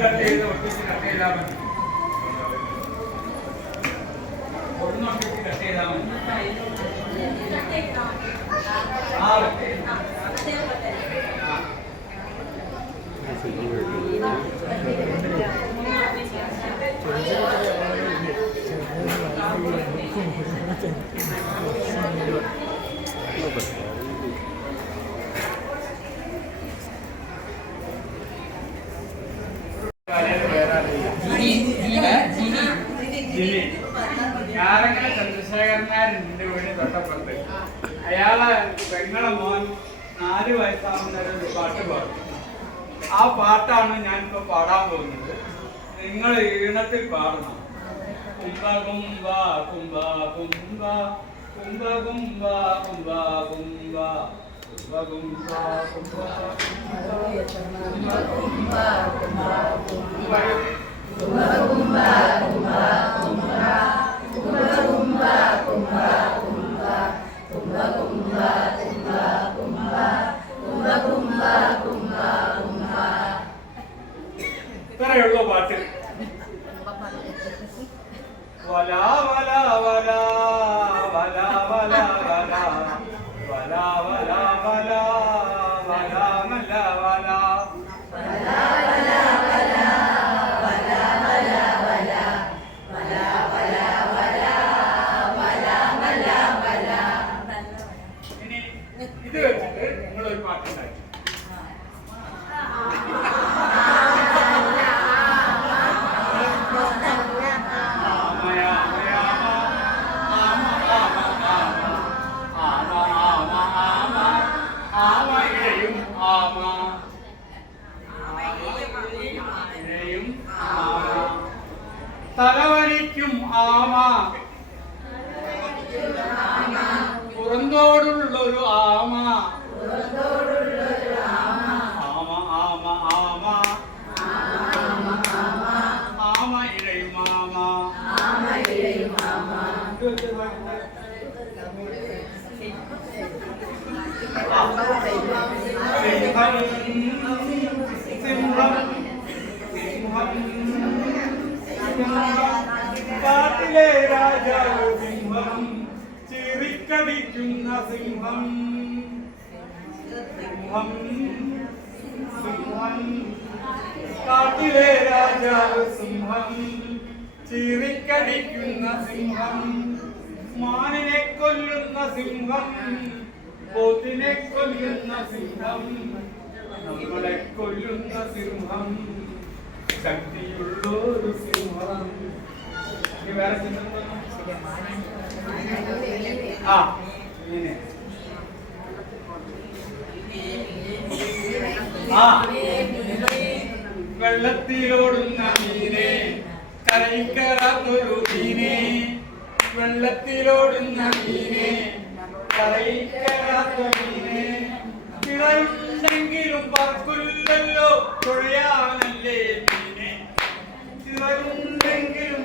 కట్టేది వచ్చేసి కట్టేలాగా ജിനി. ഞാറങ്ങര ചന്ദ്രശേഖരനാരുണ്ട് വീട് തൊട്ടപ്പുറത്ത് അയാളെ പെങ്ങളെ മോൻ നാല് വയസ്സാവുന്നവരെ ഒരു പാട്ട് പാടും ആ പാട്ടാണ് ഞാനിപ്പോ പാടാൻ പോകുന്നത് നിങ്ങൾ ഈണത്തിൽ പാടണം കുംഭ കുംഭ കുംഭ കുംഭ കുംഭ കുംഭ കുംഭ കുംഭ കുംഭ കുംഭ കുംഭ കുംഭ Voilà. ഇഴയും ആമ ഇഴയും ആമ തലവലിക്കും ആമ. പുറന്തോടുള്ളൊരു ആമ. ആമ ആമ ആമ. ആമ ഇഴയും ആമ. ആമ ഇഴയും ആമ. കാട്ടിലെ രാജാവ് സിംഹം ചിരിക്കടിക്കുന്ന സിംഹം. സിംഹം സിംഹം. കാട്ടിലെ രാജാവ് സിംഹം ചിരിക്കടിക്കുന്ന സിംഹം. മാനിനെ കൊല്ലുന്ന സിംഹം പോത്തിനെ കൊല്ലുന്ന സിംഹം നമ്മളെ കൊല്ലുന്ന സിംഹം. ശക്തിയുള്ളൊരു സിംഹം. ഇനി വേറെ ചിന്തം ആ ഇങ്ങനെ. ആ വെള്ളത്തിലോടുന്ന മീനെ കരയിക്കറാത്തൊരു മീനെ. വെള്ളത്തിലോടുന്ന മീനെ ചിറയുണ്ടെങ്കിലും പറക്കില്ലല്ലോ തുഴയാനല്ലേ മീനെ ചിറയുണ്ടെങ്കിലും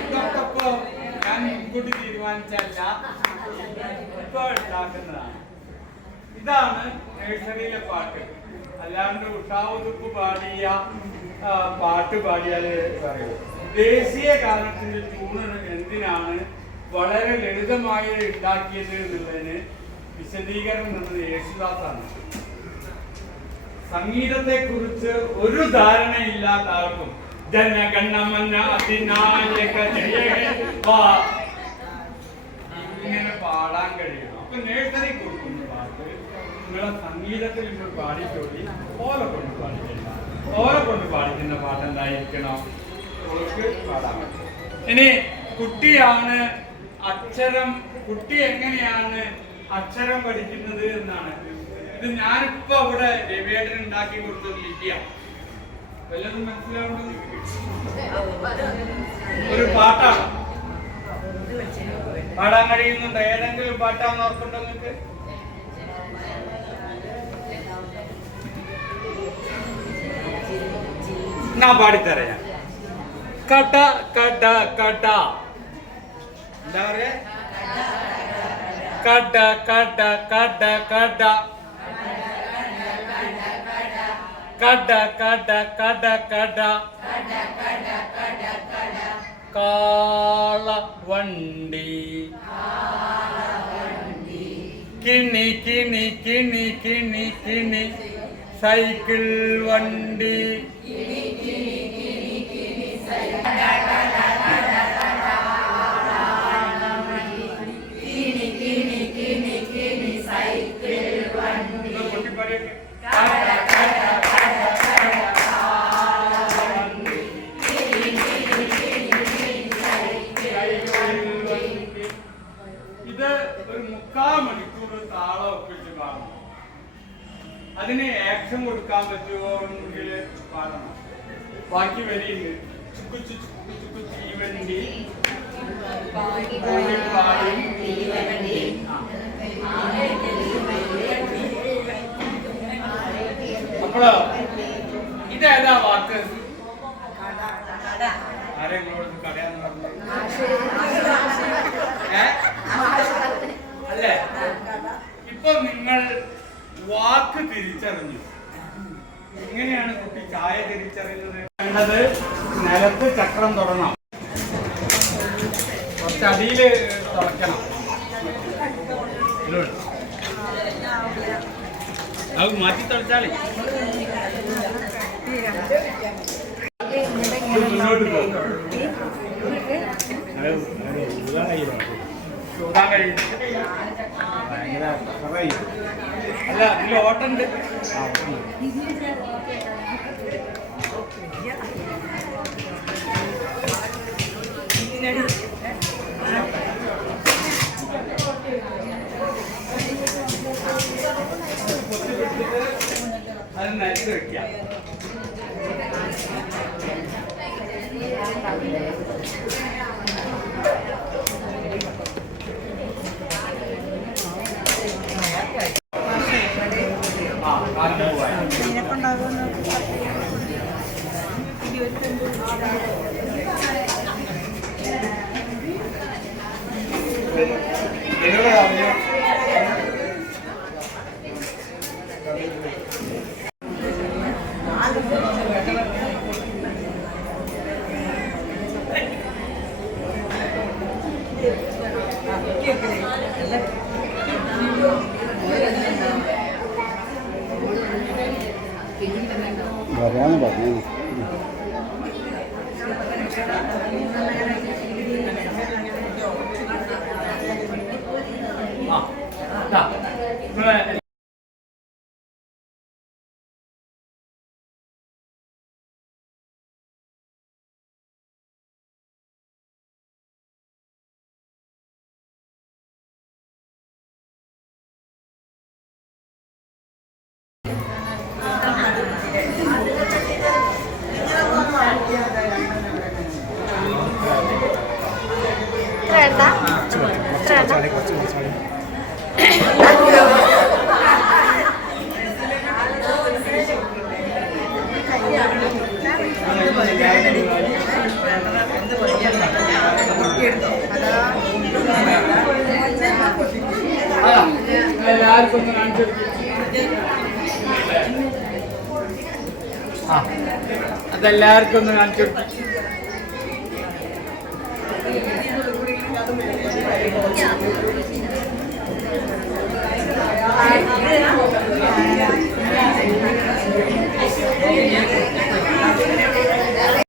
ഇതൊക്കെ ഞാൻ മുൻകൂട്ടി തീരുമാനിച്ചല്ല. ഇപ്പൊ ഉണ്ടാക്കുന്നതാണ് ഇതാണ് നഴ്സറിയിലെ പാട്ട്. അല്ലാണ്ട് ഉഷാവുതുപ്പ് പാടിയ പാട്ട് പാടിയാൽ പറയൂ. ദേശീയ ഗാനത്തിന്റെ ട്യൂണ് എന്തിനാണ് വളരെ ലളിതമായി ഉണ്ടാക്കിയത് എന്നുള്ളതിന് വിശദീകരണം എന്നത് യേശുദാസാണ്. സംഗീതത്തെ കുറിച്ച് ഒരു ധാരണയില്ലാത്ത ആർക്കും ജനഗണമന അതിനായക ഇങ്ങനെ പാടാൻ കഴിയണം. അപ്പൊ നേഴ്സറി കൊടുക്കുന്ന പാട്ട് നിങ്ങളെ സംഗീതത്തിൽ നിങ്ങൾ പാടിച്ചോളി ഓല കൊണ്ട് പാടിക്കണ്ട. ഓല കൊണ്ട് പാടിക്കുന്ന പാട്ട് എന്തായിരിക്കണം? ഓൾക്ക് പാടാൻ പറ്റും. ഇനി കുട്ടിയാണ് അക്ഷരം കുട്ടി എങ്ങനെയാണ് അക്ഷരം പഠിക്കുന്നത് എന്നാണ്. ഇത് ഞാനിപ്പോ അവിടെ രവിയേട്ടൻ ഉണ്ടാക്കി കൊടുത്തത് ലിപിയ. വല്ലതും മനസ്സിലാവുന്നത് ഒരു പാട്ടാണ്. പാടാൻ കഴിയുന്നുണ്ട് ഏതെങ്കിലും പാട്ടാന്ന് ഓർക്കുണ്ടോ നിങ്ങൾക്ക് ഞാൻ പാടിത്തരാം. കട കട കട. എന്താ പറയാ കട കട കട കട കട കട കട കട കാള വണ്ടി കിണി കിണി കിണി കിണി കിണി സൈക്കിൾ അപ്പോഴോ നിങ്ങൾ വാക്ക് എങ്ങനെയാണ് കുട്ടി ചായ തിരിച്ചറിയുന്നത്? നിലത്ത് ചക്രം തുടരണം അടിയിൽ തുറക്കണം. അത് മാറ്റി തുറച്ചാളി ഇത് മുന്നോട്ട് പോകും അല്ല ഇതിൽ ഓട്ടുണ്ട് അത് നിലത്ത് വെക്കാം. Guardiano, guardiano. എത്ര എത്ര അതാ, എല്ലാവർക്കും ഒന്ന് കാണിച്ചു കൊടുക്കും അതെല്ലാവർക്കും Thank you.